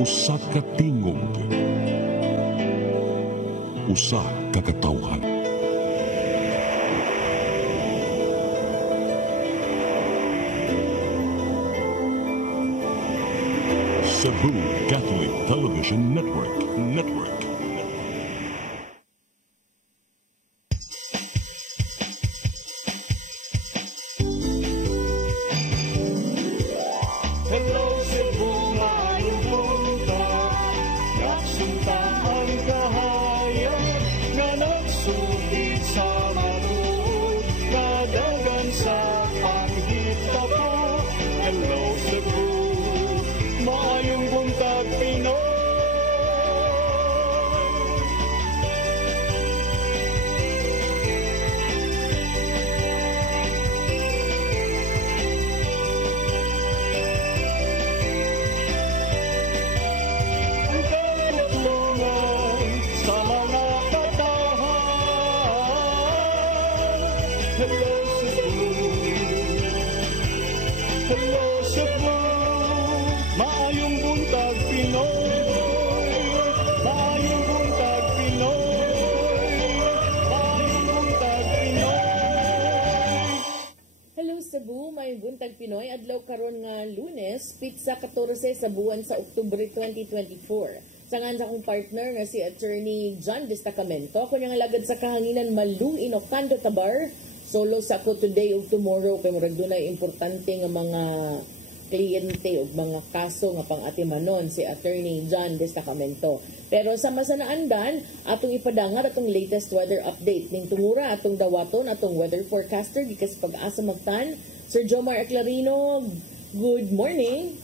Usa ka tingog, usa ka katawhan. Cebu Catholic Television Network. Hello Cebu, maayong buntag. Nagsunta ang kahayag nga nagsulit sa matuod, nadagan sa panghitabo. Hello Cebu, maayong buntag Pinoy. Ang katulungan sa mga katawhan. Hello Cebu, hello Cebu, maayong buntag Pinoy. Maayong buntag Pinoy. Maayong buntag Pinoy. Hello Cebu, may buntag Pinoy. Adlaw karon nga Lunes, pizza 14 sa buwan sa Oktubre 2024. Sangan sa akong partner nga si Attorney John Destacamento. Ako nga lagad sa kahanginan Malu Inocando Tabar. Solo sa ako today ug tomorrow kay murag dunay importante nga mga kliyente ug mga kaso nga pang-atimanon si Attorney John Destacamento. Pero sa masanaandan, atong ipadangar atong latest weather update ning tungura atong dawaton atong weather forecaster gikas Pag-asa Mactan, Sir Jomar Aclarino. Good morning.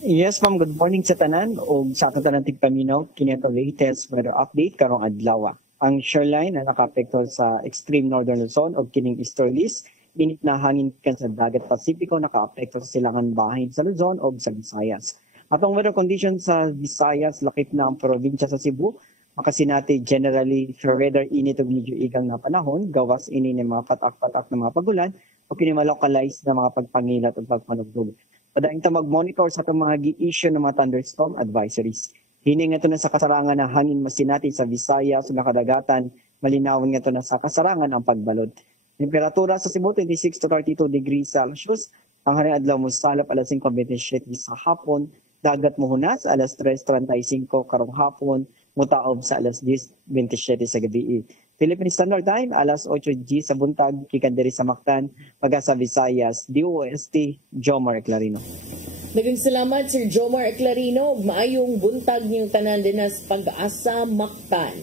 Yes, ma'am. Good morning sa tanan o sa atong tanan tigpaminaw kini ato latest weather update karong adlaw. Ang shoreline na nakaapekto sa extreme northern Luzon o kining easterlies, init na hangin kan sa dagat Pasipiko nakaapekto sa silangan bahin sa Luzon o sa Visayas. Atong weather conditions sa Visayas, lakip na ang probinsya sa Cebu, makasinati generally rather init o medyo igang na panahon, gawas ini ng mga patak-patak na mga pagulan o kini malocalized na mga pagpangilat o pagpanugdog. Padaing ta mag-monitor sa itong mga gi-issue ng mga thunderstorm advisories. Hining ito na sa kasarangan na hangin masinati sa Visayas o nakadagatan, malinawin ito na sa kasarangan ang pagbalod. Temperatura sa Cebu 26 to 32 degrees Celsius, ang haring adlaw mo salap alas 5:27 sa hapon, dagat Muhunas alas 3:35 karong hapon, mutaob sa alas 10:27 sa gabi. Philippine Standard Time alas 8:00 sa buntag, kikan diri sa Mactan, Pag-asa Visayas, DOST Jomar Aclarino. Daghang salamat Sir Jomar Aclarino ug maayong buntag niyong tanan dinas Pag-asa Mactan.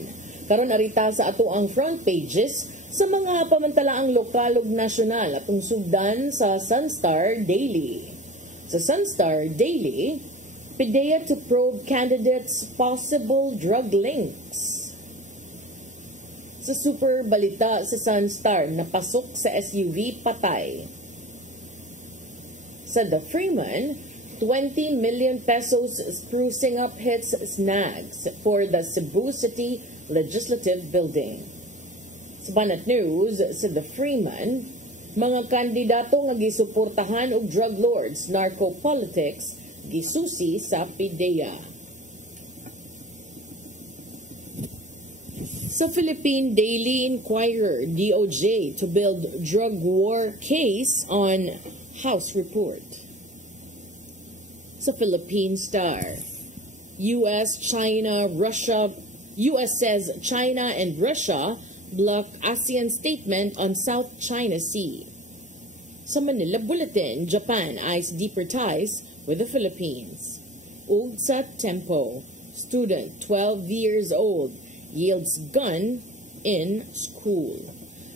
Karon arita sa ato ang front pages sa mga pamantalaang lokal ug nasyonal atong sugdan sa Sunstar Daily. Sa Sunstar Daily, PDEA to probe candidates' possible drug links. Sa super balita sa Sunstar, napasok sa SUV patay. Sa The Freeman, 20 million pesos sprucing up hits snags for the Cebu City Legislative Building. Sa Banat News, sa The Freeman, mga kandidato nga gisuportahan og drug lords, narco-politics, gisusi sa PDEA. Sa Philippine Daily Inquirer, DOJ to build drug war case on House report. Sa Philippine Star, US says China and Russia block ASEAN statement on South China Sea. Sa Manila Bulletin, Japan eyes deeper ties with the Philippines. Ug sa Tempo, student 12 years old yields gun in school.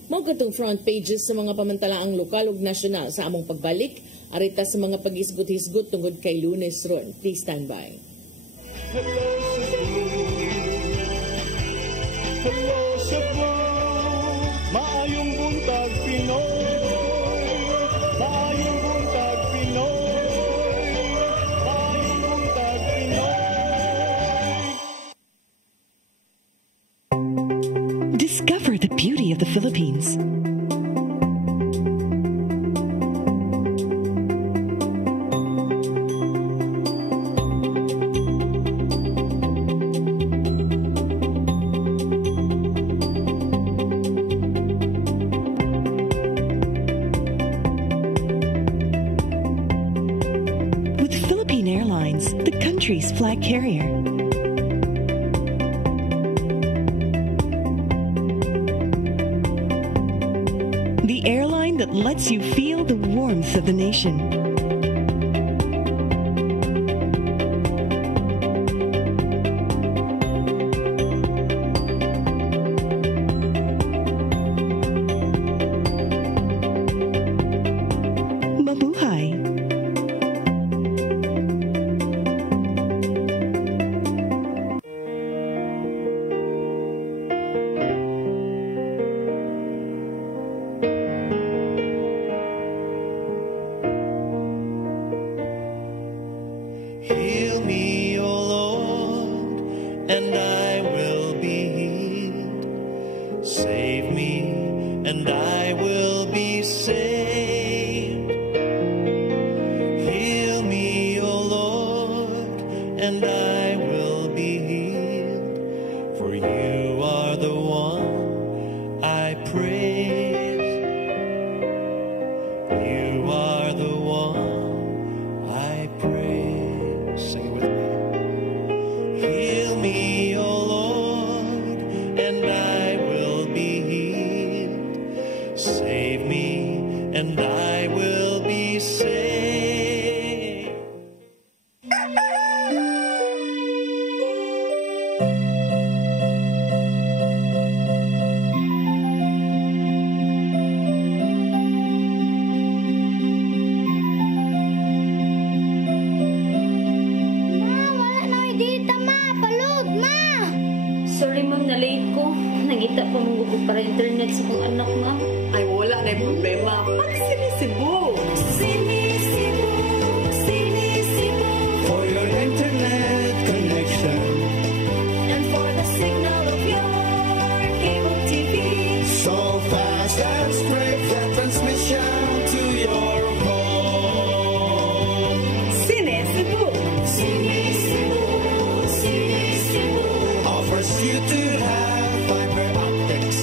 Mao katong front pages sa mga pamantalaang lokal ug nasyonal sa among pagbalik arita sa mga paghisgot-hisgot tungod kay Lunes ron. Please stand by. Hello Cebu, hello Cebu, maayong buntag Pinoy. Maayong buntag Pinoy. Maayong buntag Pinoy. Discover the beauty of the Philippines. country's flag carrier. The airline that lets you feel the warmth of the nation. Mabuhay! Heal me, O Lord, and I will be healed. Save me, and I will be saved. Heal me, O Lord, and I will be healed. For you are the one I praise. You are the one I praise. Sing it with me. Heal me, O Lord, and I will be healed. Save me, and I will be saved. Ma, wala na dita, ma. Palud, ma. Sorry ma'am, na-late ko. Nangita pa mong gugod para internet sa kong anak ma'am. Ay, wala na yung problema. Pag-sinisibo. Sinisibo, sinisibo. For your internet connection, And for the signal of your cable TV. so fast and straight the transmission to your home. Sinisibo. Sinisibo, sinisibo. Offers you to have fiber optics.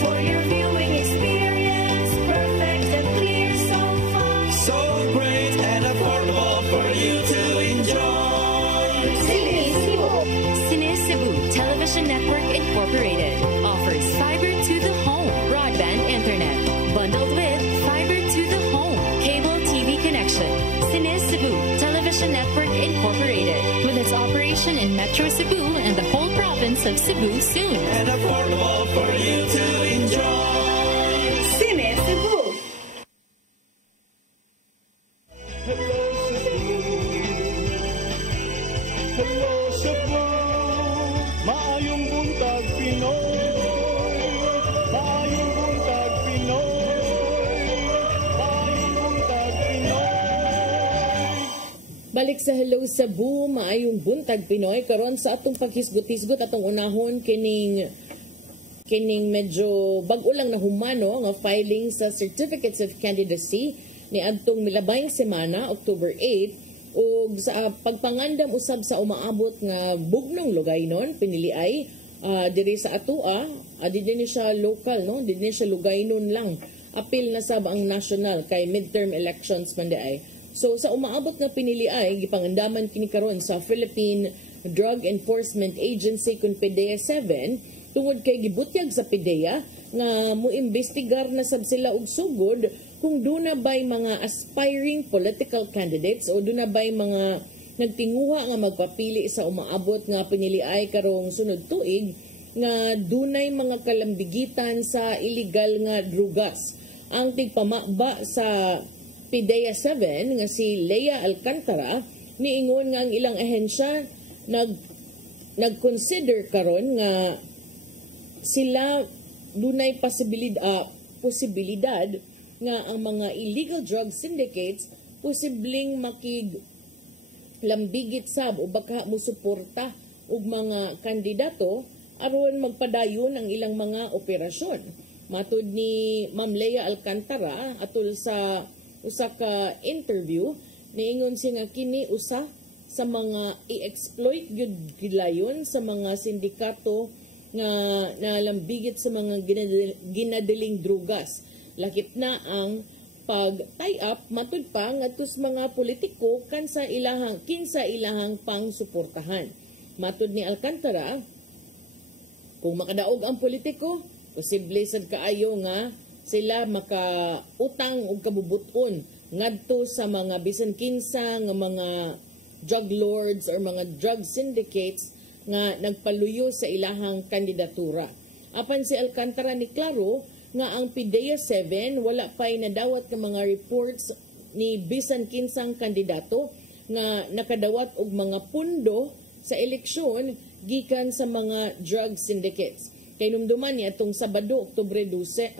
For your viewing experience, perfect and clear so fast. So great and affordable for you to enjoy. Sinisibo. Cine Cebu Television Network Incorporated offers fiber to the home broadband internet bundled with fiber to the home cable TV connection. Cine Cebu Television Network Incorporated with its operation in Metro Cebu and the whole province of Cebu soon. And affordable for you to enjoy. Sinisibo. Hello Cebu, maayong buntag Pinoy. Maayong buntag Pinoy. Maayong buntag Pinoy. Balik sa Hello Cebu, maayong buntag Pinoy karon sa atong paghisgot-hisgot atong unahon kining medyo bag-o lang na humano nga filing sa Certificates of Candidacy ni adtong milabayng semana October 8 ug sa pagpangandam usab sa umaabot nga bugnong lugaynon piniliay diri sa atua dinhi siya local no dinhi siya lugaynon lang apil na sab ang national kay midterm elections man ay. So sa umaabot nga piniliay gipangandaman kini karon sa Philippine Drug Enforcement Agency kun PDEA 7 tungod kay gibutyag sa PDEA nga muimbestigar na sab sila og sugod kung duna bay mga aspiring political candidates o duna bay mga nagtinguha nga magpapili sa umaabot nga piniliay karong sunod tuig nga dunay mga kalambigitan sa illegal nga drugas. Ang tigpamaba sa PDEA 7 nga si Lea Alcantara niingon nga ang ilang ahensya nag-consider karon nga sila dunay posibilidad nga ang mga illegal drug syndicates posibleng makiglambigit sab o baka musuporta og mga kandidato aron magpadayon ang ilang mga operasyon. Matud ni Ma'am Lea Alcantara atol sa usa ka interview niingon siya nga kini usa sa mga i-exploit gyud gilayon sa mga sindikato nga nalambigit sa mga ginadaling drugas. Lakip na ang pag-tie up matud pa ngadto sa mga politiko kinsa ilahang pangsuportahan. Matud ni Alcantara, kung makadaog ang politiko, posible sad kaayo nga sila makautang og kabubuton ngadto sa mga bisan kinsa nga mga drug lords or mga drug syndicates nga nagpaluyo sa ilahang kandidatura. Apan si Alcantara ni klaro nga ang PIDEA 7 wala pay nadawat ng mga reports ni bisan kinsang kandidato nga nakadawat og mga pundo sa eleksyon gikan sa mga drug syndicates. Kay numduman ni atong Sabado, Oktubre 12,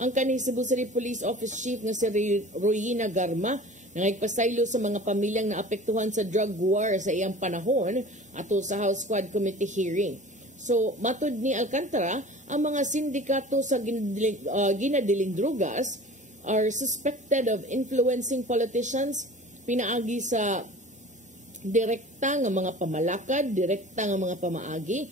ang kaning Cebu City Police Office Chief nga si Royina Garma nangaypasaylo sa mga pamilyang naapektuhan sa drug war sa iyang panahon ato sa House Squad Committee hearing. So, matud ni Alcantara, ang mga sindikato sa ginadiling drugas are suspected of influencing politicians pinaagi sa direkta nga mga pamalakad, direkta nga mga pamaagi,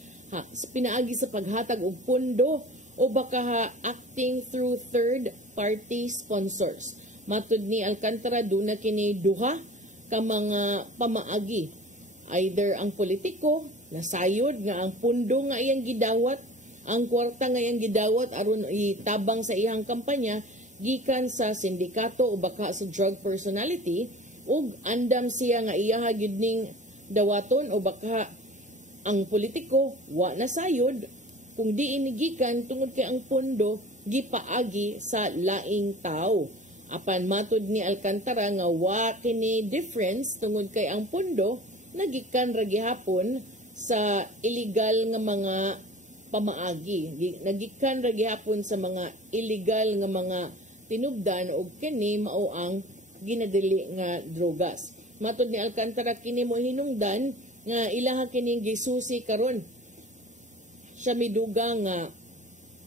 pinaagi sa paghatag og pondo o baka acting through third-party sponsors. Matud ni Alcantara, duna kini duha ka mga pamaagi. Either ang politiko, nasayod nga ang pundo nga iyang gidawat, ang kwarta nga iyang gidawat aron itabang sa iyang kampanya, gikan sa sindikato o baka sa drug personality, ug andam siya nga iyaha gyud ning dawaton o baka ang politiko wa nasayod kung di inigikan tungod kay ang pondo gipaagi sa laing tao. Apan matud ni Alcantara nga wa kini difference tungod kay ang pondo nagikan ra gihapon sa illegal nga mga pamaagi. Nagikan ra gihapon sa mga illegal nga mga tinubdan og kini mao ang ginadili nga drogas. Matud ni Alcantara, kini mo hinungdan nga ilaha kini gisusi karon. Siya miduga nga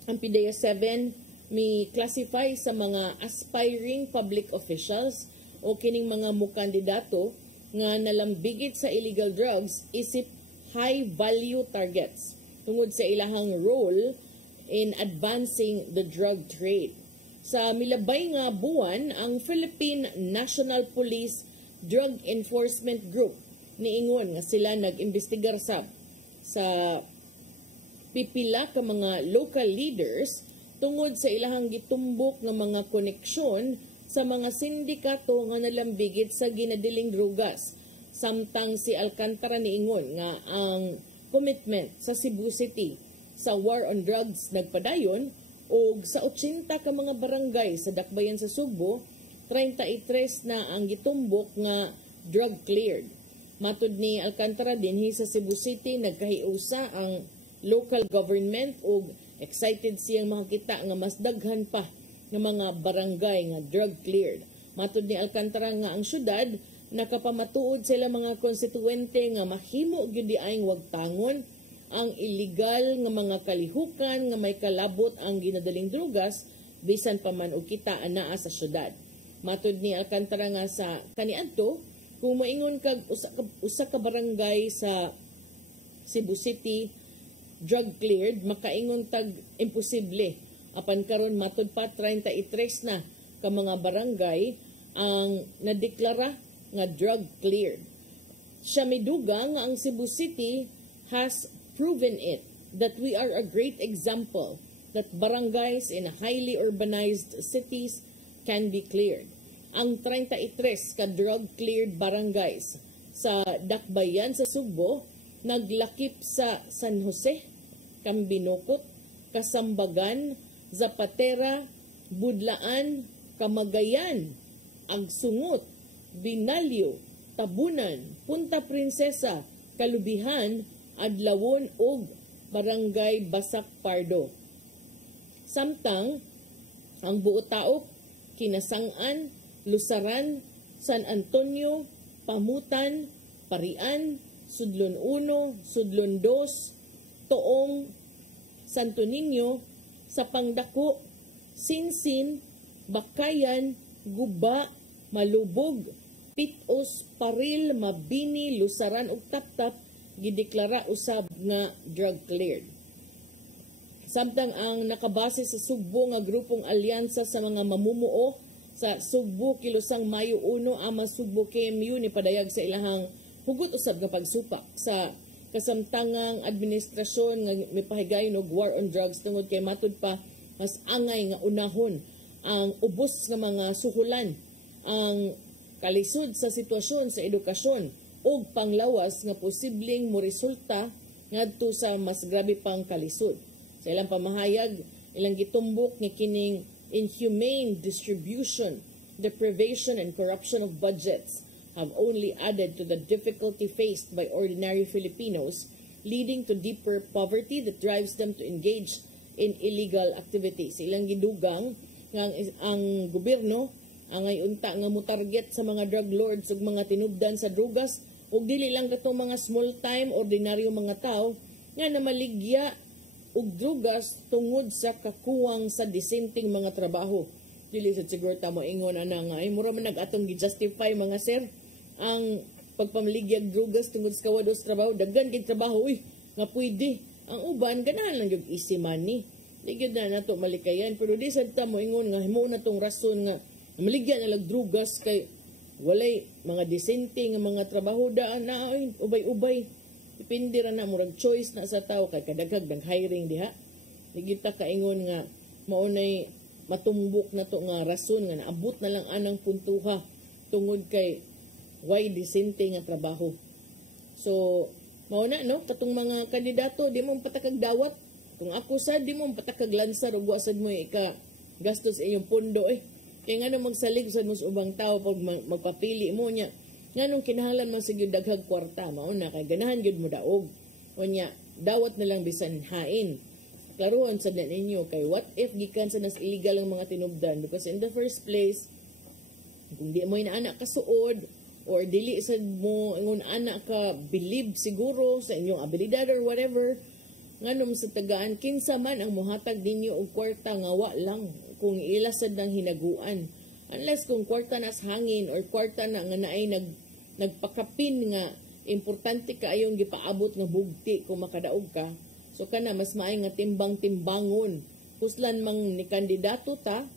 ang PIDEA 7 mi classify sa mga aspiring public officials o kining mga mukandidato nga nalambigit sa illegal drugs isip high value targets tungod sa ilahang role in advancing the drug trade. Sa milabay nga buwan, ang Philippine National Police Drug Enforcement Group niingon nga sila nag-imbestigar sa pipila ka mga local leaders tungod sa ilahang gitumbok nga mga koneksyon sa mga sindikato nga nalambigit sa ginadiling drugas. Samtang si Alcantara niingon nga ang commitment sa Cebu City sa war on drugs nagpadayon o sa 80 ka mga barangay sa dakbayan sa Sugbo, 33 na ang gitumbok nga drug cleared. Matud ni Alcantara dinhi sa Cebu City nagkahiusa ang local government o excited siyang makakita nga mas daghan pa ng mga barangay nga drug cleared. Matud ni Alcantara nga ang syudad nakapamatuod sila mga konstituente nga mahimo gyud diayng wagtangon ang illegal nga mga kalihukan nga may kalabot ang ginadaling drugas bisan pa man og kita anaa sa syudad. Matud ni Alcantara nga sa kaniadto kung moingon kag usa ka barangay sa Cebu City drug cleared, makaingon tag imposible. Apan karon matud pa 33 na ka mga barangay ang nadeklara nga drug cleared. Siya miduga nga ang Cebu City has proven it that we are a great example that barangays in highly urbanized cities can be cleared. Ang 33 ka drug cleared barangays sa dakbayan sa Sugbo naglakip sa San Jose, Cambinocot, Kasambagan, Zapatera, Budlaan, Camagayan, Agsungot, Binalyo, Tabunan, Punta Princesa, Kalubihan, Adlawon ug Barangay Basak Pardo. Samtang ang Buotaok, Kinasangan, Lusaran, San Antonio, Pamutan, Parian, Sudlon 1, Sudlon 2, Toong, Santo Niño, Sapangdako, Sinsin, Bakayan, Guba, Malubog, Pitos, Paril, Mabini, Lusaran ug Taptap gideklara usab nga drug cleared. Samtang ang nakabase sa Sugbo nga grupong alyansa sa mga mamumuo sa Sugbo Kilusang Mayo 1 ama Sugbo KMU ni padayag sa ilahang hugot usab nga pagsupak sa kasamtangang administrasyon nga mipahigayon og war on drugs tungod kay matud pa mas angay nga unahon ang ubos nga mga suhulan, ang kalisod sa sitwasyon sa edukasyon ug panglawas nga posibleng moresulta ngadto sa mas grabe pang kalisod. Sa ilang pamahayag, ilang gitumbok ni kining inhumane distribution, deprivation and corruption of budgets have only added to the difficulty faced by ordinary Filipinos, leading to deeper poverty that drives them to engage in illegal activities. Ilang gidugang nga ang gobyerno ang unta nga mo target sa mga drug lords ug mga tinubdan sa drugas ug dili lang katong mga small time ordinaryo mga tao nga namaligya og drugas tungod sa kakuwang sa disenteng mga trabaho. Dili sa siguro ta mo ingon ana nga ay mura man nag-atong gi-justify mga sir ang pagpamaligyag drugas tungod sa kawados trabaho, daghan kay trabaho uy nga pwede. Ang uban ganahan lang yung easy money. Ligid na nato malikayan pero di sad ta mo ingon nga himo na tong rason nga maligya na lag drugas kay walay mga disente nga mga trabaho daan na ay ubay-ubay. Depende ra na murag choice na sa tao kay kadaghag ng hiring diha. Ligid ta kaingon nga maunay matumbok na to nga rason nga naabot na lang anang puntuha tungod kay why disente nga trabaho. So, mauna no, katong mga kandidato, di mo patakag dawat. Kung ako sad, di mo patakag lansar o buwasad mo ika gastos iyong pondo eh. Kaya nga nung magsalig sa mas ubang tao pag magpapili mo niya, nga nung kinahanglan mo sige daghag kwarta, mauna kay ganahan gyud mo daog. O niya, dawat na lang bisan hain. Klaruhan sa ninyo kay what if gikan sa nas illegal ang mga tinubdan? Because in the first place, kung di mo inaanak kasuod, or dili sa mo ingon anak ka believe siguro sa inyong abilidad or whatever nganom sa tagaan kinsa man ang mohatag ninyo og kwarta nga wa lang kung ilasad ng hinaguan unless kung kwarta nas hangin or kwarta na nga naay nagpakapin nga importante kaayong gipaabot nga bugti kung makadaog ka so kana mas maay nga timbang-timbangon puslan mang ni kandidato ta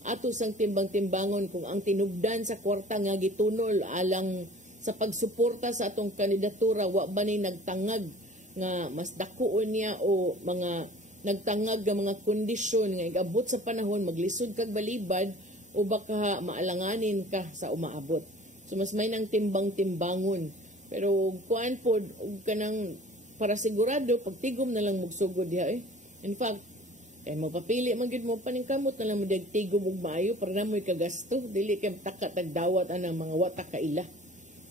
ato sang timbang-timbangon kung ang tinubdan sa kwarta nga gitunol alang sa pagsuporta sa atong kandidatura wa ba ni nagtangag nga mas dakuon niya o mga nagtangag nga mga kondisyon nga igabot sa panahon maglisod kag balibad o baka maalanganin ka sa umaabot. So mas may nang timbang-timbangon. Pero kuan pod og kanang para sigurado pagtigom na lang mugsugod diha eh. In fact, mapapili man gyud mo paningkamot na lang mo tigom og maayo para na mo'y kagasto dili kay taka tagdawat anang mga wata kaila.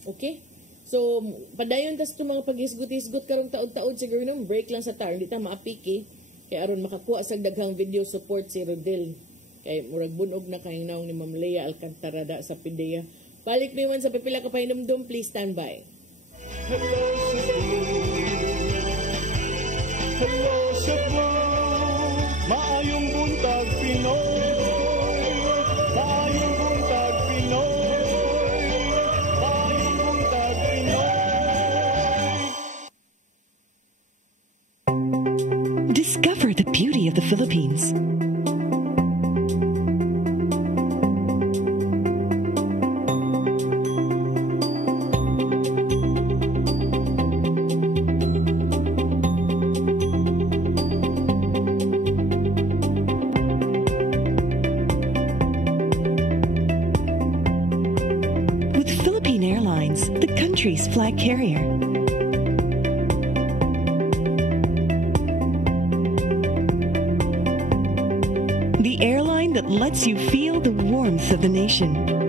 Okay? So padayon tas to mga paghisgot-hisgot karong taud-taud siguro no break lang sa tar hindi ta maapiki kay aron makakuha sa daghang video support si Rodel kay murag bunog na kay naong ni Ma'am Lea Alcantarada sa PIDEA. Balik mi man sa pipila ka pahinumdum, please stand by. Hello Cebu, hello Cebu, maayong buntag Pinoy, maayong buntag Pinoy, maayong buntag Pinoy. Discover the beauty of the Philippines. Country's flag carrier. The airline that lets you feel the warmth of the nation.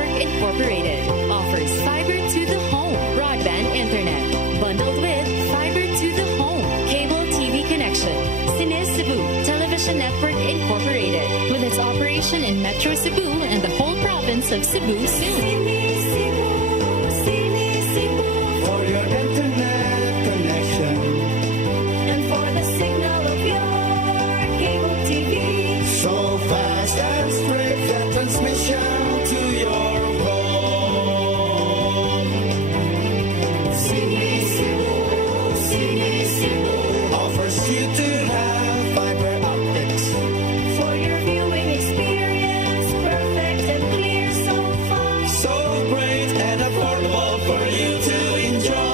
Network Incorporated offers fiber to the home broadband internet bundled with fiber to the home cable TV connection. Sinis Cebu Television Network Incorporated with its operation in Metro Cebu and the whole province of Cebu soon. For your internet connection And for the signal of your cable TV. so fast and straight that transmission to your home. Sini Cebu offers you to have fiber optics. For your viewing experience, perfect and clear so far. So great and affordable for you to enjoy.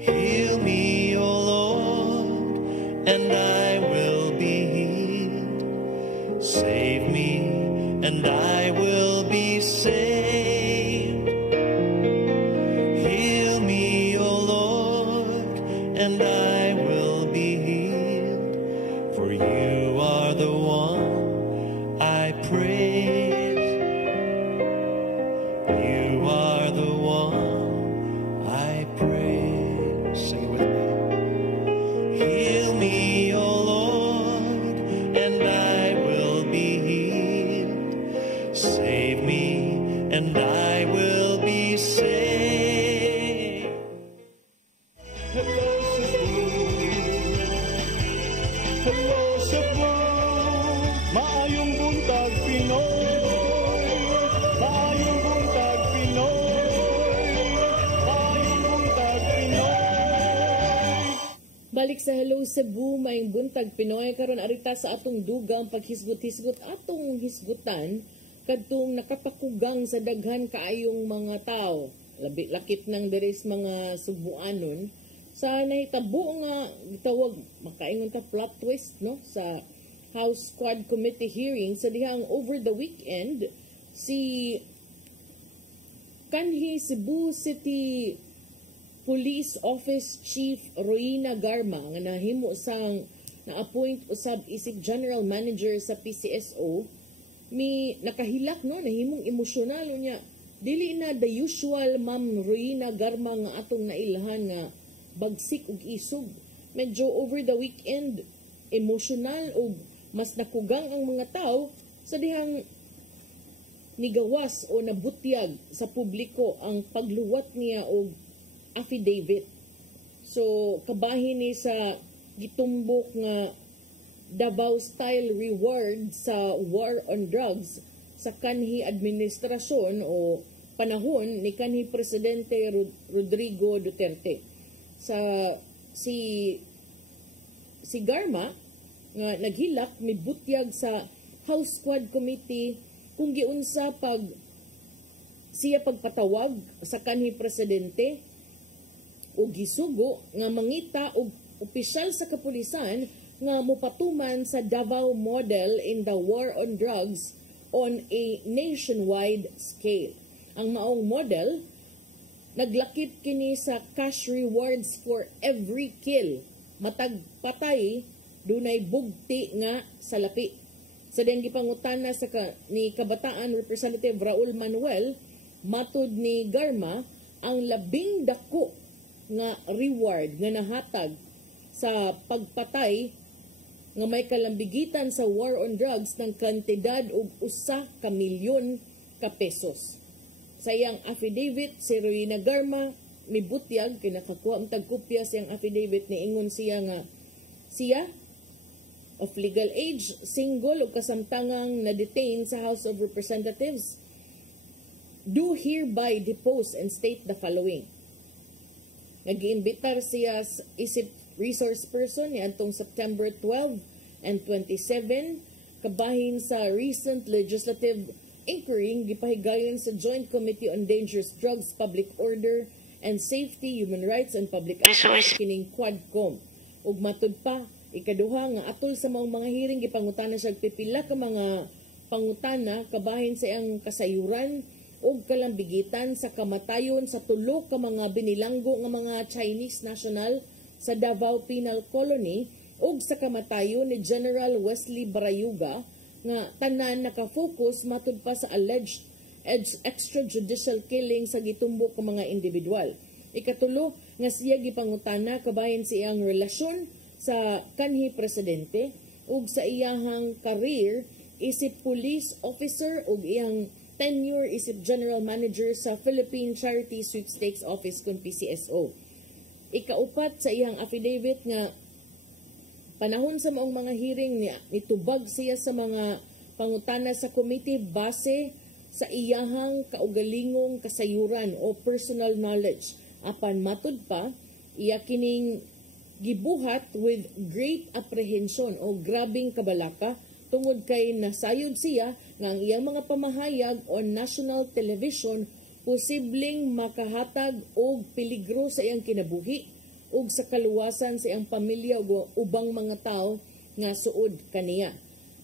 Heal me, O Lord, and I will be healed. Save me, and I will be saved. Heal me, O Lord, and I will be healed. For you are the one I praise. You are the one I praise. Sing it with me. Heal me, O Lord, and I will be healed. Save me, and I will be saved. Hello, Cebu. Hello, Cebu. Maayong buntag, Pinoy. Maayong buntag, Pinoy. Maayong buntag, Pinoy. Balik sa Hello Cebu, may buntag Pinoy karon arita sa atong dugang paghisgot-hisgot atong hisgutan kadtong nakapakugang sa daghan kaayong mga tao. Labi lakip ng deres mga Subuanon sa nahitabo nga gitawag makaingon ka plot twist no sa House Squad Committee hearing sa dihang over the weekend si kanhi Cebu City Police Office Chief Roina Garma nga nahimo sang na-appoint usab isip General Manager sa PCSO mi nakahilak no nahimong emosyonal niya dili na the usual Ma'am Roina Garma nga atong nailhan nga bagsik ug isog medyo over the weekend emosyonal ug mas nakugang ang mga tao sa dihang nigawas o nabutyag sa publiko ang pagluwat niya og affidavit. So kabahin ni sa gitumbok nga Davao style reward sa war on drugs sa kanhi administrasyon o panahon ni kanhi presidente Rodrigo Duterte. Sa si Garma nga naghilak mibutyag sa House Squad Committee kung giunsa pag siya pagpatawag sa kanhi presidente o gisugo nga mangita og opisyal sa kapulisan nga mopatuman sa Davao model in the war on drugs on a nationwide scale. Ang maong model naglakip kini sa cash rewards for every kill. Matag patay dunay bugti nga salapi. Sa diyang gipangutana sa ni Kabataan Representative Raul Manuel, matud ni Garma, ang labing dako nga reward nga nahatag sa pagpatay nga may kalambigitan sa war on drugs ng kantidad og 1 milyon ka pesos. Sa iyang affidavit, si Roina Garma mibutyag kinakakuha ang tagkopya sa iyang affidavit ni ingon siya nga siya of legal age, single o kasamtangang na-detain sa House of Representatives, do hereby depose and state the following. Nag-iimbitar siya isip resource person ni antong September 12 and 27 kabahin sa recent legislative inquiry gipahigayon sa Joint Committee on Dangerous Drugs, Public Order and Safety, Human Rights and Public Affairs kining Quadcom. Ug matud pa ikaduha nga atol sa mga hearing gipangutana siya pipila ka mga pangutana kabahin sa iyang kasayuran og kalambigitan sa kamatayon sa tulo ka mga binilanggo nga mga Chinese national sa Davao Penal Colony ug sa kamatayon ni General Wesley Barayuga nga tanan nakafocus matud pa sa alleged extrajudicial killing sa gitumbok ka mga individual. Ikatulo nga siya gipangutana kabahin sa iyang relasyon sa kanhi presidente ug sa iyahang career isip police officer ug iyang tenure isip general manager sa Philippine Charity Sweepstakes Office kun PCSO. Ikaupat sa iyang affidavit nga panahon sa maong mga hearing niya nitubag siya sa mga pangutana sa committee base sa iyahang kaugalingong kasayuran o personal knowledge. Apan matud pa iya kining gibuhat with great apprehension o grabing kabalaka tungod kay nasayod siya nga ang iyang mga pamahayag on national television posibleng makahatag og peligro sa iyang kinabuhi ug sa kaluwasan sa iyang pamilya ug ubang mga tao nga suod kaniya.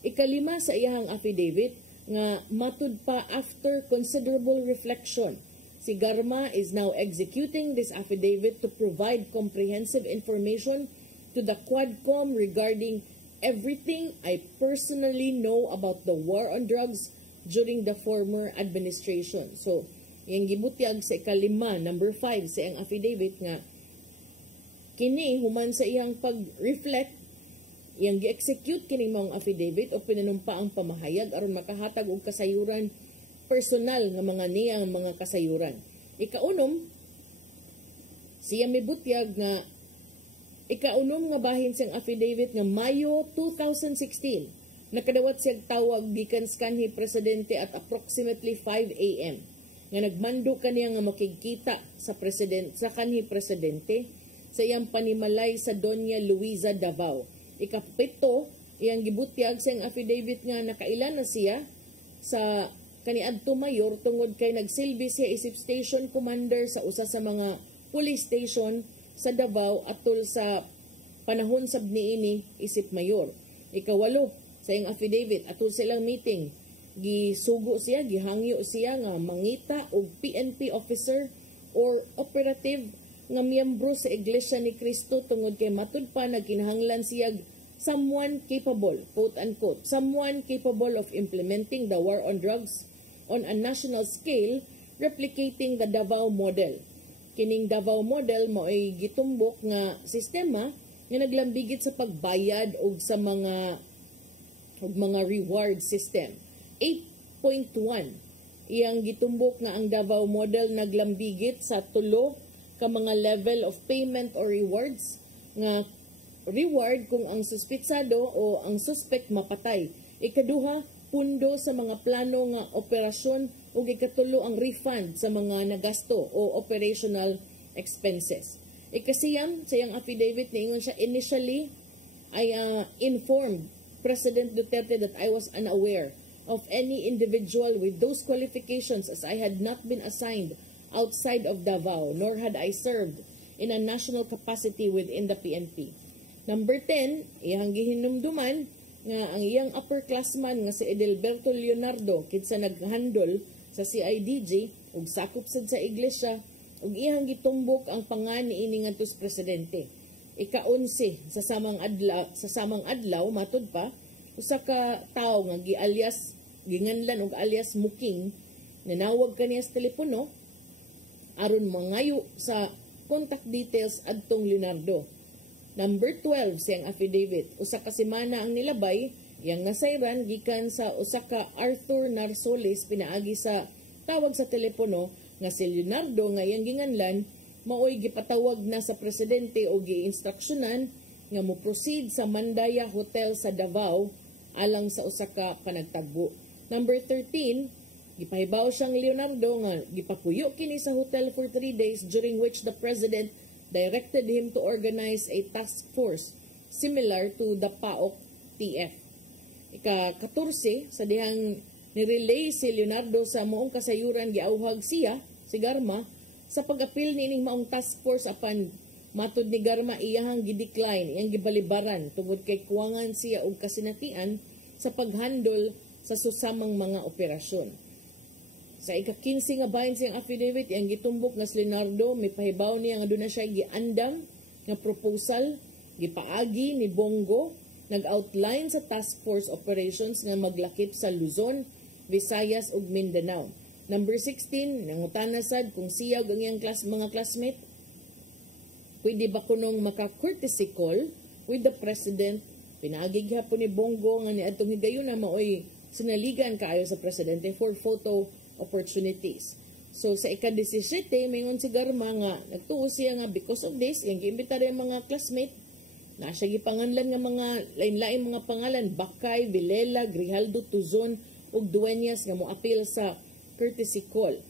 Ikalima sa iyang affidavit nga matud pa after considerable reflection, si Garma is now executing this affidavit to provide comprehensive information to the Quadcom regarding everything I personally know about the war on drugs during the former administration. So, yung gibutyag sa ikalima, number 5 sa iyang affidavit nga, kini human sa iyang pag-reflect, iyang gi-execute kini maong affidavit o pinanumpa ang pamahayag aron makahatag og kasayuran personal nga mga niyang mga kasayuran. Ikaunom, siya mibutyag nga ikaunom nga bahin siyang affidavit nga Mayo 2016 nakadawat siyang tawag gikan sa kanhi presidente at approximately 5 a.m. nga nagmando kaniya nga makigkita sa kanhi presidente sa iyang panimalay sa Doña Luisa Davao. Ikapito, iyang gibutyag siyang affidavit nga nakailan na siya sa kaniadto mayor tungod kay nagsilbi siya isip station commander sa usa sa mga police station sa Davao atol sa panahon sab niini isip mayor. Ikawalo sa iyang affidavit atol silang meeting gisugo siya, gihangyo siya nga mangita og PNP officer or operative nga miyembro sa Iglesia ni Cristo tungod kay matud pa nagkinahanglan siya someone capable, quote unquote, someone capable of implementing the war on drugs on a national scale, replicating the Davao model. Kining Davao model mo ay gitumbok nga sistema nga naglambigit sa pagbayad og sa mga reward system. 8.1 iyang gitumbok nga ang Davao model naglambigit sa tulo ka mga level of payment or rewards nga reward kung ang suspitsado o ang suspect mapatay. Ikaduha, pundo sa mga plano nga operasyon ug ikatulo ang refund sa mga nagasto o operational expenses. Ikasiyam sa iyang affidavit niingon siya initially I informed President Duterte that I was unaware of any individual with those qualifications as I had not been assigned outside of Davao nor had I served in a national capacity within the PNP. Number 10, iyang gihinumduman nga ang iyang upperclassman nga si Edelberto Leonardo kinsa naghandle sa CIDG ug sakop sad sa iglesia ug iyang gitumbok ang pangan niini ngadto sa presidente. Ika-11 sa samang adlaw matud pa usa ka tawo nga ginganlan og alias Muking nanawag kaniya sa telepono aron mangayo sa contact details adtong Leonardo. Number 12 siyang affidavit. Usa ka semana ang nilabay, yang nasayran gikan sa usa ka Arthur Narsoles pinaagi sa tawag sa telepono nga si Leonardo nga iyang ginganlan maoy gipatawag na sa presidente o giinstruksyonan nga mo proceed sa Mandaya Hotel sa Davao alang sa usa ka panagtagbo. Number 13, gipahibaw siyang Leonardo nga gipapuyo kini sa hotel for 3 days during which the president directed him to organize a task force similar to the PAOK TF. Ika-14, sa dihang nirelay si Leonardo sa moong kasayuran giauhag siya, si Garma, sa pag-apil niining maong task force apan matud ni Garma iyahang gidecline, iyang gibalibaran tungod kay kuwangan siya og kasinatian sa paghandle sa susamang mga operasyon. Sa ika-15 nga bahin siyang affidavit, ang gitumbok nga si Leonardo, may pahibaw niya nga doon na siya giandam nga proposal, gipaagi ni Bongo, nag-outline sa task force operations nga maglakip sa Luzon, Visayas ug Mindanao. Number 16, nangutana sad kung siyag ang iyang mga classmate, pwede ba kunong maka-courtesy call with the President? Pinagig hapon ni Bongo nga ni atong higayon na maoy sinaligan kaayo sa Presidente for photo opportunities. So sa ika-17, mayngon si Garma nga nagtuo siya nga because of this, yung giimbita rin mga classmate, na siya gipanganlan nga mga lain-lain mga pangalan, Bakay, Vilela, Grijaldo, Tuzon, ug Dueñas nga moapil sa courtesy call.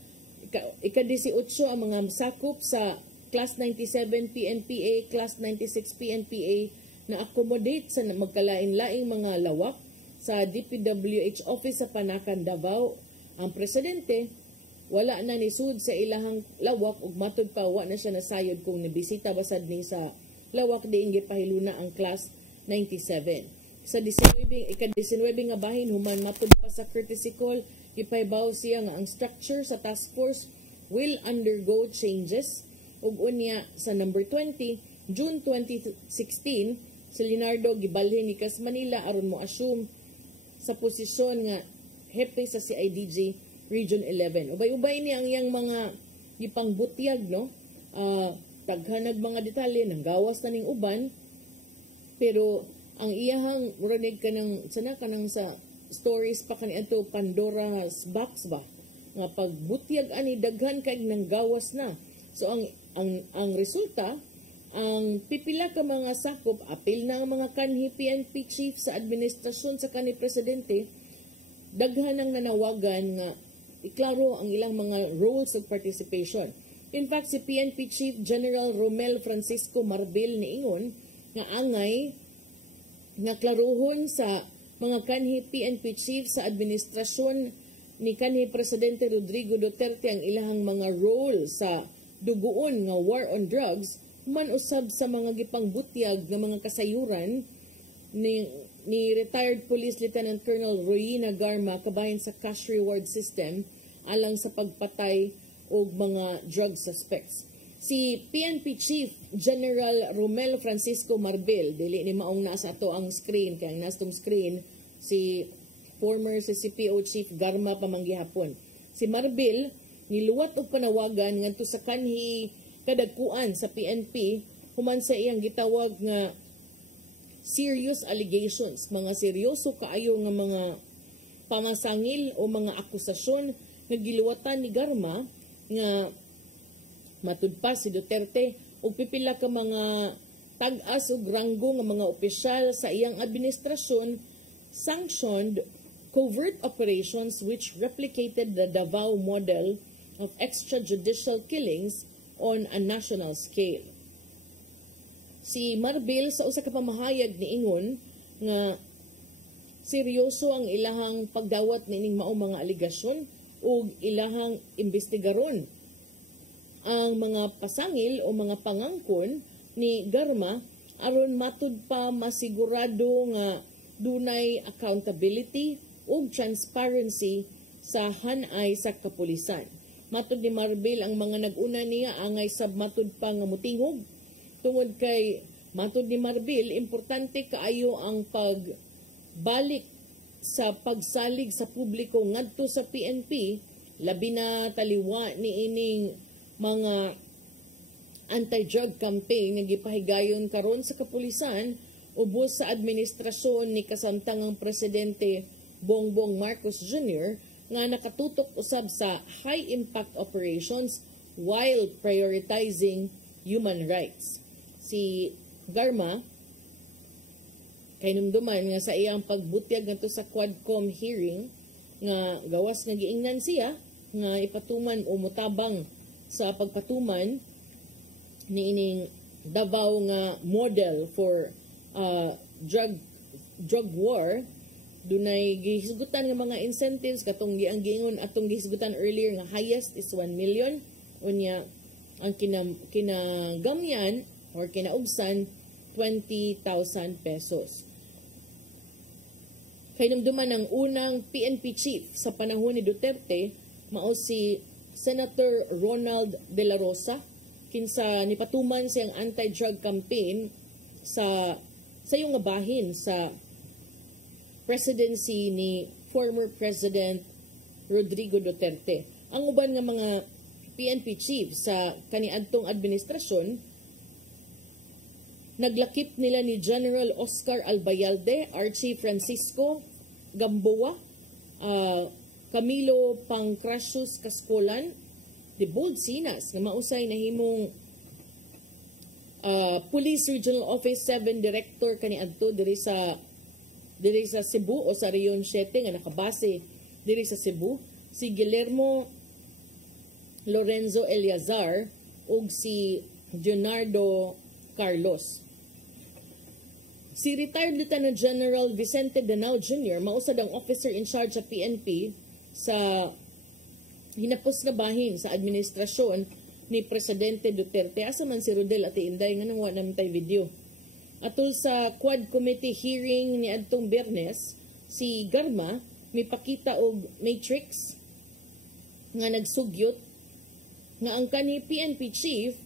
Ika-18 ang mga sakop sa Class 97 PNPA, Class 96 PNPA na accommodate sa magkalain-laing mga lawak sa DPWH office sa Panakan, Davao. Ang presidente wala na ni sud sa ilahang lawak ug matud pa wa na siya nasayod kung nibisita basad ni sa lawak diin gipahiluna ang Class 97. Sa 19 nga bahin human matud pa sa courtesy call, ipahibaw siya nga ang structure sa task force will undergo changes. Ug unya sa number 20, June 2016, si Leonardo gibalhin ni Kas Manila aron mo assume sa posisyon nga hepe sa CIDG Region 11. Ubay-ubay ni ang iyang mga gipangbutyag, no? Taghanag mga detalye, nanggawas na ning uban, pero ang iyahang muranig ka ng sana ka ng sa stories pa kaniadto Pandora's box ba nga pagbutyag ani daghan kay nanggawas na. So ang resulta, ang pipila ka mga sakop apil na ang mga kanhi PNP chief sa administrasyon sa kanhi presidente, daghan ang nanawagan nga iklaro ang ilang mga roles of participation. In fact, si PNP Chief General Romel Francisco Marbil niingon nga angay nga klaruhon sa mga kanhi PNP chief sa administrasyon ni kanhi Presidente Rodrigo Duterte ang ilahang mga role sa duguon nga war on drugs, man usab sa mga gipangbutyag nga mga kasayuran ni retired Police Lieutenant Colonel Royina Garma kabahin sa cash reward system alang sa pagpatay og mga drug suspects. Si PNP Chief General Romel Francisco Marbil, dili ni maong nasa ato ang screen, kaya nastong screen, si former si CPO Chief Garma pamanggihapon. Si Marbil, niluwat og panawagan ngadto sa kanhi kadagkuan sa PNP human sa iyang gitawag nga serious allegations, mga seryoso kaayo nga mga pamasangil o mga akusasyon nga giluwatan ni Garma nga matud pa si Duterte o pipila ka mga tag-as o ranggo nga mga opisyal sa iyang administrasyon sanctioned covert operations which replicated the Davao model of extrajudicial killings on a national scale. Si Marbil sa usa ka pamahayag niingon nga seryoso ang ilahang pagdawat nining mao mga aligasyon ug ilahang imbestigaron ang mga pasangil o mga pangangkon ni Garma aron matud pa masigurado nga dunay accountability ug transparency sa hanay sa kapulisan. Matud ni Marbil ang mga nag-una niya angay sab matud pa nga mutingog tungod kay matud ni Marbil importante kaayo ang pagbalik sa pagsalig sa publiko ngadto sa PNP labi na taliwa ni ining mga anti-drug campaign nga gipahigayon karon sa kapulisan ubos sa administrasyon ni kasamtangang presidente Bongbong Marcos Jr. nga nakatutok usab sa high impact operations while prioritizing human rights. Si Garma kay numduman nga sa iyang pagbutyag ngadto sa Quadcom hearing nga gawas nga giingnan siya nga ipatuman o mutabang sa pagpatuman ni ining Davao nga model for drug war. Dunay gihisgutan nga mga incentives katong ang giingon atong gihisgutan earlier nga highest is 1 million unya ang kinagamyan or kinaugsan 20,000 pesos. Kay namduman ang unang PNP chief sa panahon ni Duterte mao si Senator Ronald De La Rosa kinsa nipatuman siyang anti-drug campaign sa yung nga bahin sa presidency ni former President Rodrigo Duterte. Ang uban nga mga PNP chief sa kaniadtong administrasyon, naglakip nila ni General Oscar Albayalde, Archie Francisco Gamboa, Camilo Pancrasius Cascolan, the bold sinas nga mausay na himong Police Regional Office 7 Director kaniadto diri sa Cebu o sa Rion 7 nga nakabase diri sa Cebu, si Guillermo Lorenzo Eliazar ug si Leonardo Carlos. Si retired Lieutenant General Vicente Danao Jr. mausad ang officer in charge sa PNP sa hinapos nga bahin sa administrasyon ni Presidente Duterte. Asa man si Rodel Ate Inday nga nang wala naman tayo video. Atol sa Quad Committee hearing ni adtong Biyernes, si Garma mipakita og matrix nga nagsugyot nga ang kanhi PNP chief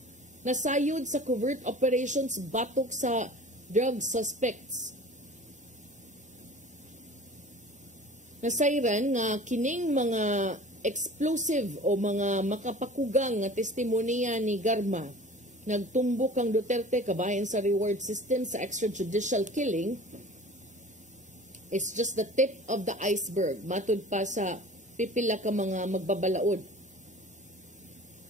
nasayod sa covert operations batok sa drug suspects. Nasayran nga kining mga explosive o mga makapakugang nga testimonya ni Garma nagtumbok ang Duterte kabahin sa reward system sa extrajudicial killing is just the tip of the iceberg matud pa sa pipila ka mga magbabalaod.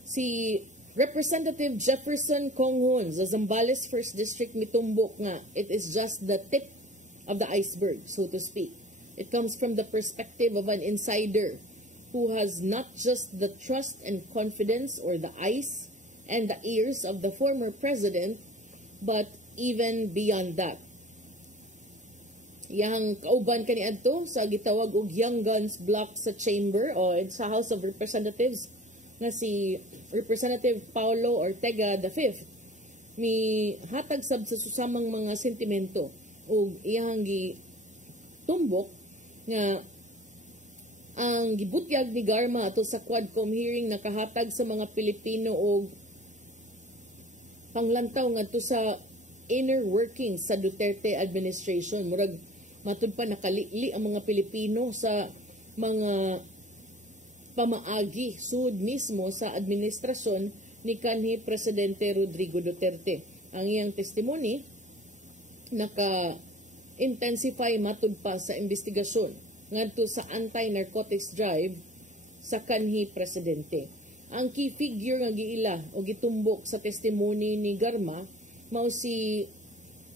Si Representative Jefferson Conghon sa Zambales 1st District mitumbok nga it is just the tip of the iceberg, so to speak. It comes from the perspective of an insider who has not just the trust and confidence or the eyes and the ears of the former president, but even beyond that. Yang kauban kaniadto sa gitawag og Young Guns Block sa Chamber o sa House of Representatives na si Representative Paulo Ortega V mi hatag sab sa susamang mga sentimento o iyang gitumbok nga ang gibutyag ni Garma ato sa Quadcom hearing nakahatag sa mga Pilipino og panglantaw ngadto sa inner workings sa Duterte administration. Murag matud pa nakalili ang mga Pilipino sa mga pamaagi sud mismo sa administrasyon ni kanhi Presidente Rodrigo Duterte. Ang iyang testimony naka-intensify matud pa sa investigasyon ngadto sa anti-narcotics drive sa kanhi presidente. Ang key figure nga giila o gitumbok sa testimony ni Garma mao si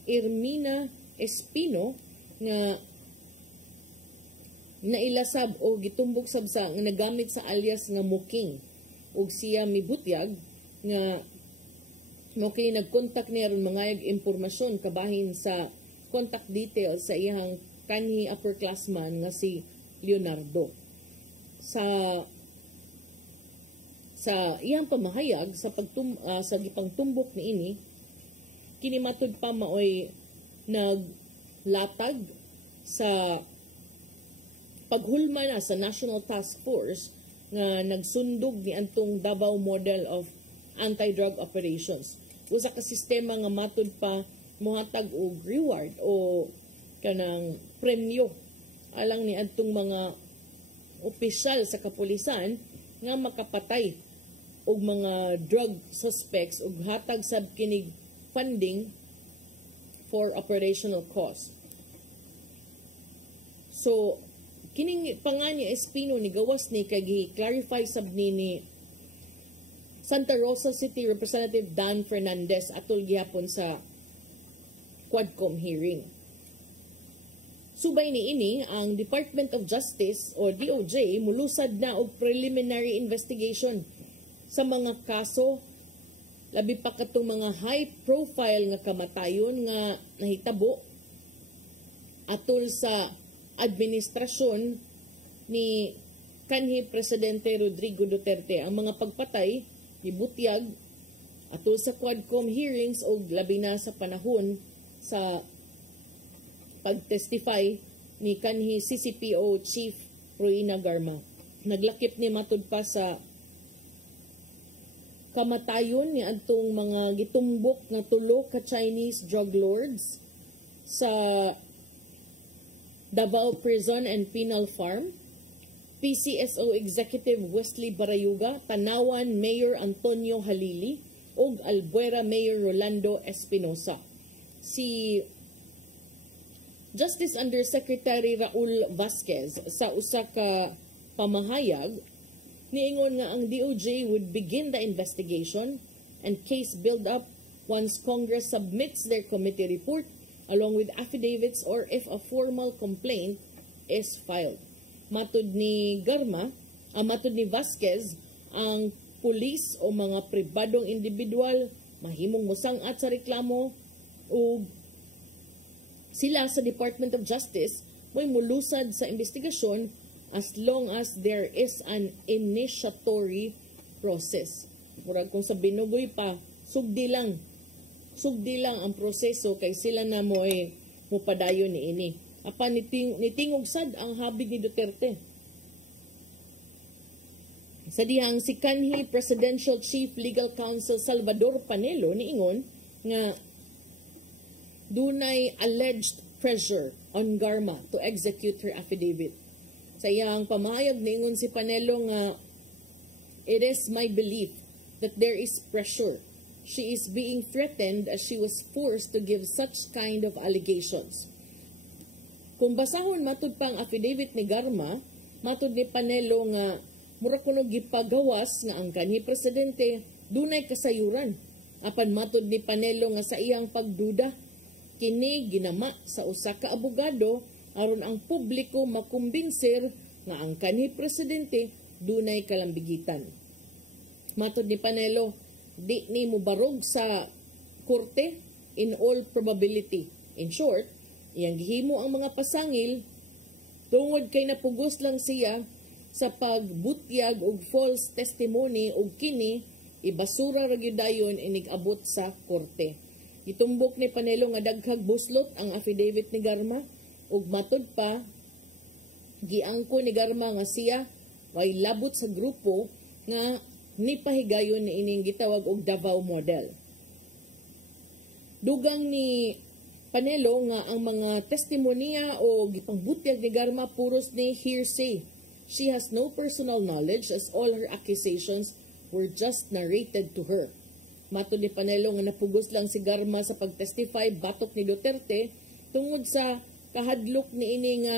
Ermina Espino nga nailasab o gitumbok sab sa nga nagamit sa alias nga Muking ug siya mibutyag nga mo kini nagkontak niya ron mangayag impormasyon kabahin sa contact details sa iyang kanhi upperclassman nga si Leonardo. Sa iyang pamahayag sa sa gipangtumbok niini kini matud pa maoy naglatag sa paghulma na sa National Task Force nga nagsundog ni antong Davao Model of Anti-Drug Operations. Usa ka sistema nga matud pa mohatag og reward o kanang premyo alang ni adtong mga opisyal sa kapulisan nga makapatay og mga drug suspects ug hatag sab kinig funding for operational cost. So kining panganya Espino ni gawas ni kay clarify sab ni Santa Rosa City Representative Dan Fernandez atol gihapon sa Quadcom hearing. Subay ni ini ang Department of Justice o DOJ mulusad na og preliminary investigation sa mga kaso labi pa katong mga high profile nga kamatayon nga nahitabo atol sa administrasyon ni kanhi Presidente Rodrigo Duterte. Ang mga pagpatay gibutyag atol sa Quadcom hearings o labi na sa panahon sa pagtestify ni kanhi CCPO Chief Roina Garma. naglakip ni matud pa sa kamatayon ni adtong mga gitumbok nga tulo ka Chinese drug lords sa Davao Prison and Penal Farm. PCSO Executive Wesley Barayuga, Tanawan Mayor Antonio Halili, ug Albuera Mayor Rolando Espinosa. Si Justice Undersecretary Raul Vasquez sa usa ka pamahayag niingon nga ang DOJ would begin the investigation and case build-up once Congress submits their committee report along with affidavits or if a formal complaint is filed. Matud ni Vasquez, ang pulis o mga pribadong individual mahimong mosangat sa reklamo o sila sa Department of Justice may mulusad sa investigasyon as long as there is an initiatory process. Murag kung sa binugoy pa, sugdi lang ang proseso kay sila na mupadayon ni ini. Apan nitingog sad ang habig ni Duterte. Sa dihang si kanhi Presidential Chief Legal Counsel Salvador Panelo niingon nga dunay alleged pressure on Garma to execute her affidavit. Sa iyang pamahayag niingon si Panelo nga it is my belief that there is pressure. She is being threatened as she was forced to give such kind of allegations. Kung basahon matud pang affidavit ni Garma, matud ni Panelo nga mura kuno gipagawas nga ang kanhi presidente dunay kasayuran. Apan matud ni Panelo nga sa iyang pagduda kini ginama sa usa ka abogado aron ang publiko makumbinsir nga ang kanhi presidente dunay kalambigitan. Matud ni Panelo, di ni mubarog sa korte in all probability. In short, iyang gihimo ang mga pasangil tungod kay napugos lang siya sa pagbutyag og false testimony og kini ibasura ra gyud dayon inig-abot sa korte. Gitumbok ni Panelo nga daghag buslot ang affidavit ni Garma ug matud pa giangko ni Garma nga siya way labot sa grupo nga nipahigayon ni ining gitawag og Davao model. Dugang ni Panelo nga ang mga testimonya o gipangbutyag ni Garma puros ni hearsay. She has no personal knowledge as all her accusations were just narrated to her. Matud ni Panelo nga napugos lang si Garma sa pagtestify batok ni Duterte tungod sa kahadlok ni ini nga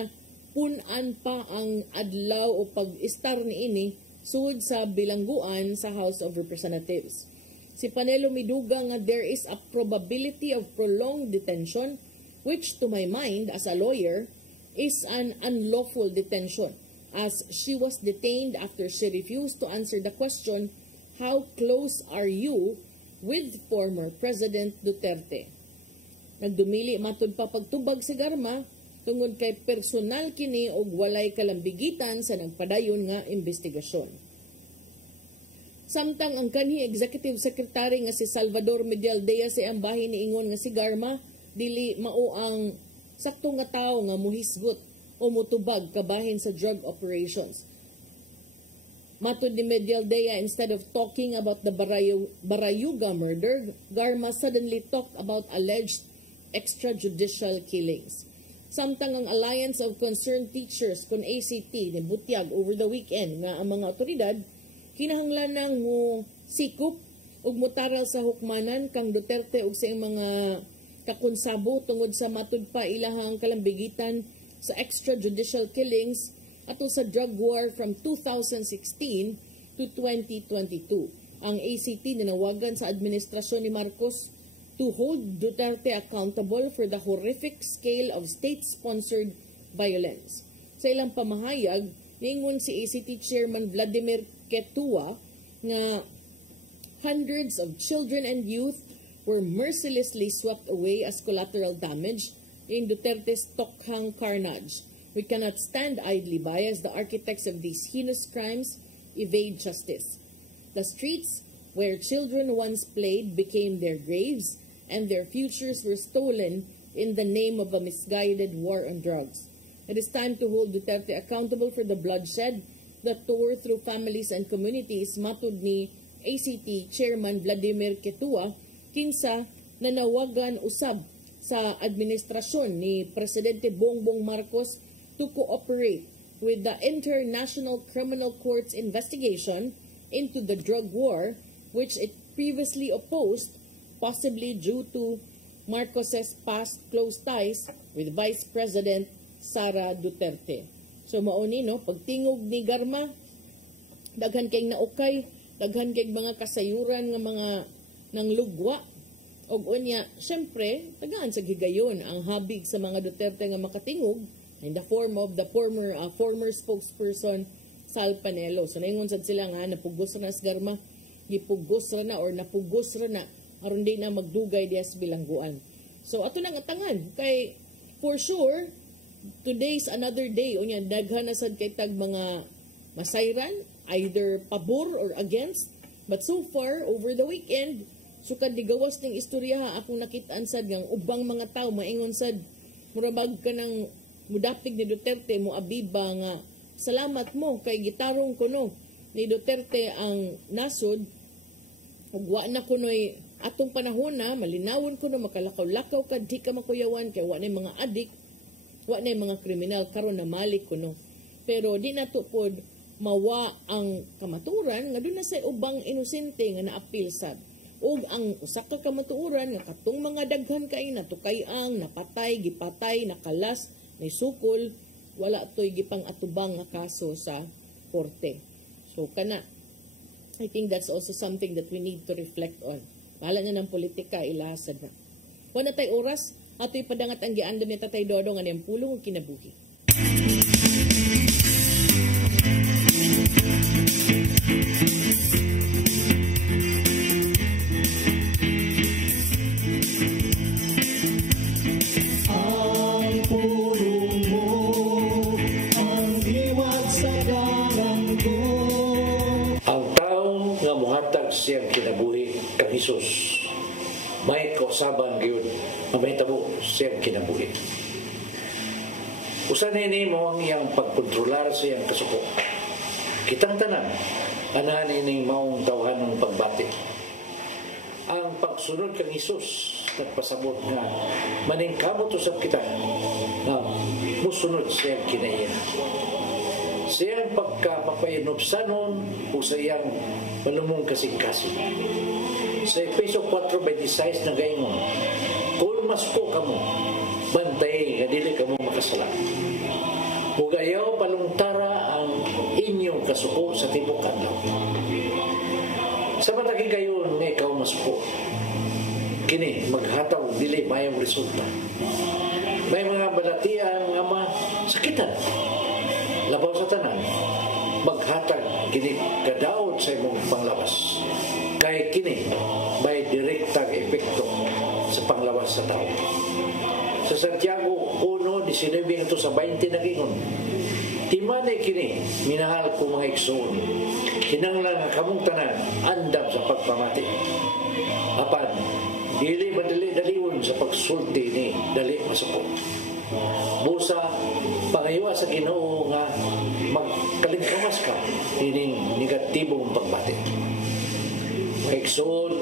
punan pa ang adlaw o pag-istar ni ini sud sa bilangguan sa House of Representatives. Si Panelo miduga nga there is a probability of prolonged detention which to my mind as a lawyer is an unlawful detention as she was detained after she refused to answer the question, how close are you with former President Duterte? Nagdumili matud pa pagtubag si Garma tungod kay personal kini og walay kalambigitan sa nagpadayon nga investigasyon. Samtang ang kanhi Executive Secretary nga si Salvador Medialdea sa iyang bahin niingon nga si Garma dili mao ang sakto nga tawo nga muhisgot o mutubag kabahin sa drug operations. Matud ni Medialdea, instead of talking about the Barayuga murder, Garma suddenly talked about alleged extrajudicial killings. Samtang ang Alliance of Concerned Teachers kun ACT ni butyag over the weekend nga ang mga otoridad kinahanglan nang mo sikop ug mutaral sa hukmanan kang Duterte ug sa mga kakonsabo tungod sa matud pa ilahang kalambigitan sa extrajudicial killings ato sa drug war from 2016 to 2022. Ang ACT nanawagan sa administrasyon ni Marcos to hold Duterte accountable for the horrific scale of state-sponsored violence. Sa ilang pamahayag, niingon si ACT Chairman Vladimir Ketua nga hundreds of children and youth were mercilessly swept away as collateral damage in Duterte's Tokhang carnage. We cannot stand idly by as the architects of these heinous crimes evade justice. The streets where children once played became their graves, and their futures were stolen in the name of a misguided war on drugs. It is time to hold Duterte accountable for the bloodshed the tour through families and communities, matud ni ACT Chairman Vladimir Quetua, kinsa nanawagan usab sa administrasyon ni Presidente Bongbong Marcos to cooperate with the International Criminal Court's investigation into the drug war, which it previously opposed, possibly due to Marcos's past close ties with Vice President Sara Duterte. So mauni no, pagtingog ni Garma, daghan kay naukay, daghan kay mga kasayuran nga mga nang lugwa. Og unya, syempre, tagaan sa gigayon ang habig sa mga Duterte nga makatingog in the form of the former spokesperson Sal Panelo. So naingon sad sila nga napugos na sa Garma, gipugos ra na or napugos ra na aron di na magdugay diya sa bilangguan. So ato nang atangan kay for sure today's another day unya daghan na sad kay tag mga masayran either pabor or against, but so far over the weekend sukad digawas ning istorya ha akong nakit-an sad nga ubang mga tawo maingon sad murabag ka nang mudapig ni Duterte mo abiba nga salamat mo kay gitarong kuno ni Duterte ang nasod ug wa na kunoy atong panahon na malinawon kuno makalakaw-lakaw kad di ka makuyawan kay wa na mga adik, wa na mga kriminal karon na malik kuno. Pero di nato pod mawa ang kamaturan nga doon na sa ubang inosente nga naapil sad. Ug ang usa ka kamatuoran nga katong mga daghan kay natukay-ang napatay, gipatay, nakalas, may sukol, wala toy gipang atubang nga kaso sa korte. So kana I think that's also something that we need to reflect on. Bahala na ng politika, ilasad na. Wala tay oras, ato'y padangat ang giandam ni Tatay Dodong ang pulong kinabuhi. Siyang kinabuhi kang Hesus. May kausaban gyud mahitabo siyang kinabuhi. Usa ni mo ang iyang pagkontrolar sa iyang kasuko. Kitang tanan anani ning maong tawhanong pagbati. Ang pagsunod kang Hesus nagpasabot nga maningkamot usab kita na musunod siyang kinaiya. Siyang pagkapapainupsanon o sa iyang malumong kasing-kasing. Sa Efeso 4:26 na gayon, kung masko kamo, bantay nga dili kamo makasala. Ug ayaw palungtara ang inyong kasuko sa tibok adlaw. Sa matagi gayon nga ikaw masuko, kini maghataw dili mayong resulta. May mga balatian nga masakitan. Labaw sa tanan, maghatag kini kadaot sa imong panglawas. Kay kini may direktang epekto sa panglawas sa tao. Sa Santiago 1:19 sa 20 nagingon, timanay kini, minahal ko mga igsoon, kinanglan nga kamong tanan andam sa pagpamati. Apan, dili madali-daliwon sa pagsulti ni dali masuko. Busa pangayowa sa Ginoo nga magkalingkamas ka ining negatibong pagbati. Igsoon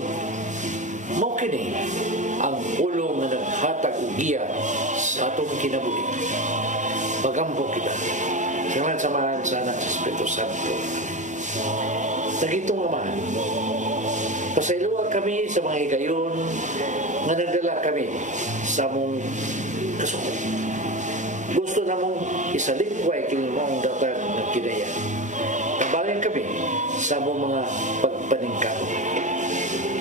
mo kini ang ulo nga naghatag og giya sa atong kinabuhi. Pagampo kita samahan sa Anak sa Espiritu Santo. Nagitong amahan, pasayloa kami sa mga higayon nga nagdala kami sa mong kasuko. Gusto na mong isalikway kini maong datang nagkinaya. Kabayan kami sa mong mga pagpaningkap.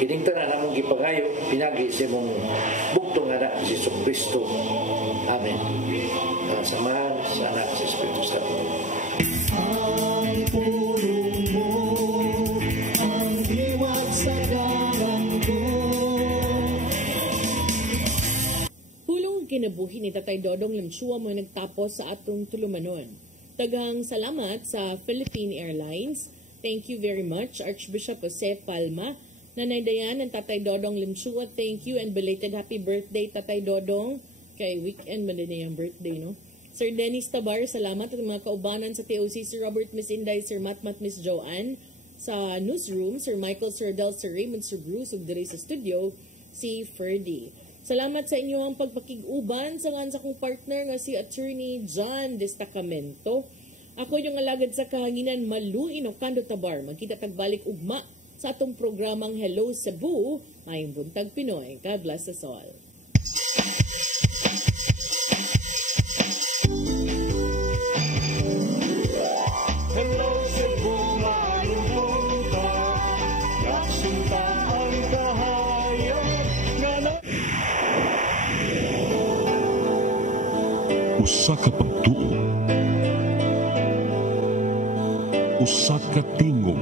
Kining tanan namong gipangayo pinagi sa mong bugtong anak si Jesucristo. Amen. Samahan sa Anak sa Espiritu Santo. Ang pulong mo, ang diwag sa dalan ko. Kinabuhi ni Tatay Dodong Limsua mo nagtapos sa atong tulumanon. Tagang salamat sa Philippine Airlines. Thank you very much, Archbishop Jose Palma. Nanay Dayan and Tatay Dodong Limsua, thank you and belated happy birthday, Tatay Dodong. Kay weekend man din yung birthday, no? Sir Dennis Tabar, salamat at mga kaubanan sa TOC, Sir Robert, Miss Inday, Sir Matmat, Miss Joanne. Sa newsroom, Sir Michael, Sir Del, Sir Raymond, Sir Bruce, ug diri sa studio, si Ferdy. Salamat sa inyong pagpakig-uban sa nga sa kong partner nga si Attorney John Destacamento. Ako yung alagad sa kahanginan Maluin o Kando Tabar. Magkita tagbalik ugma sa atong programang Hello Cebu, Mayong Buntag Pinoy. God bless us all. Hello Cebu, mayong buntag, nagsinta ang kahayag nga na... Usa ka pagtuo, usa ka tingog,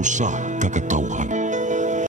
usa ka katawhan.